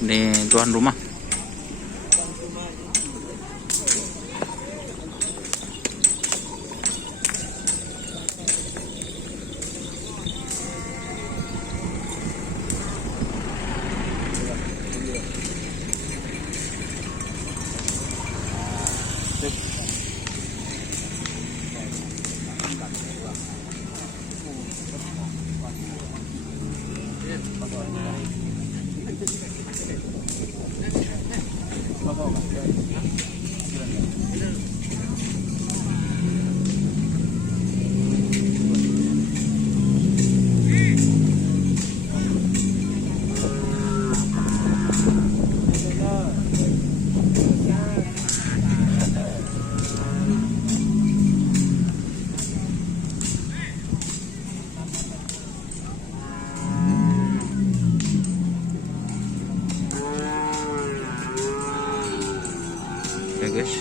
Ini tuan rumah. Oke guys,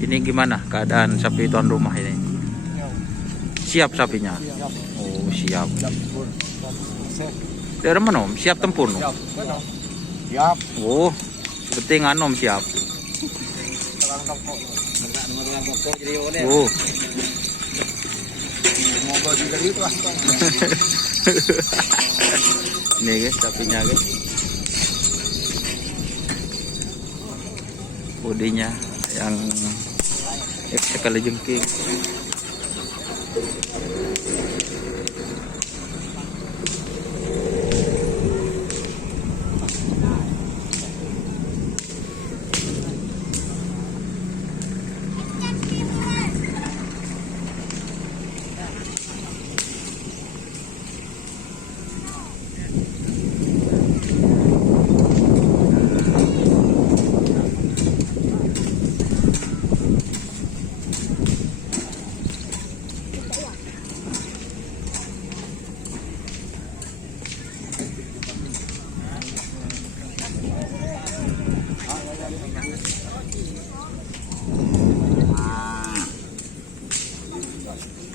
ini gimana keadaan sapi tuan rumah ini? Siap sapinya? Oh siap. Dari mana om? Siap tempur no? Siap. Oh, penting anom siap. Oh. Ini guys sapinya guys, bodinya yang sekali jengking.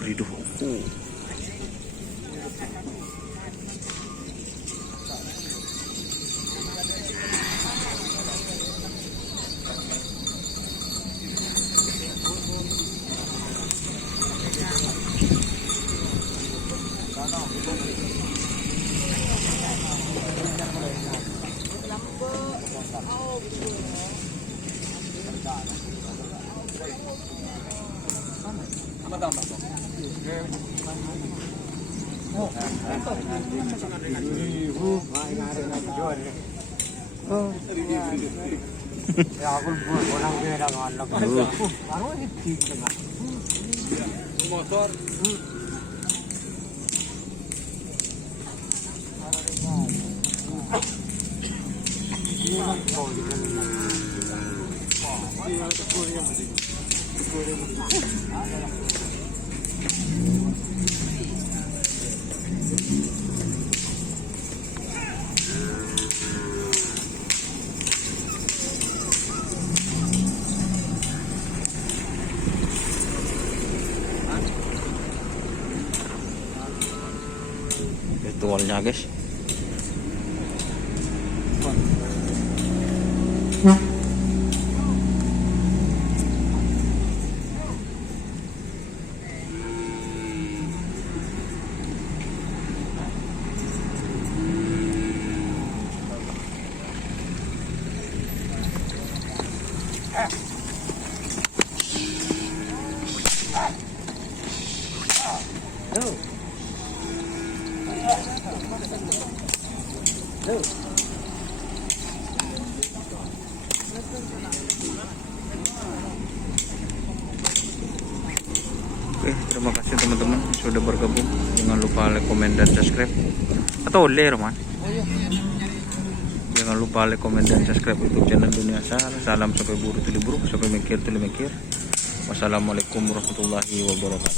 Riduh. Motor. Virtualnya guys. Oke, terima kasih teman-teman sudah bergabung. Jangan lupa like, komen, dan subscribe. Atau Roman. Jangan lupa like, komen, dan subscribe YouTube channel Dunia Asal. Salam sampai buru tuli buruk, sampai mikir tuli mikir. Wassalamualaikum warahmatullahi wabarakatuh.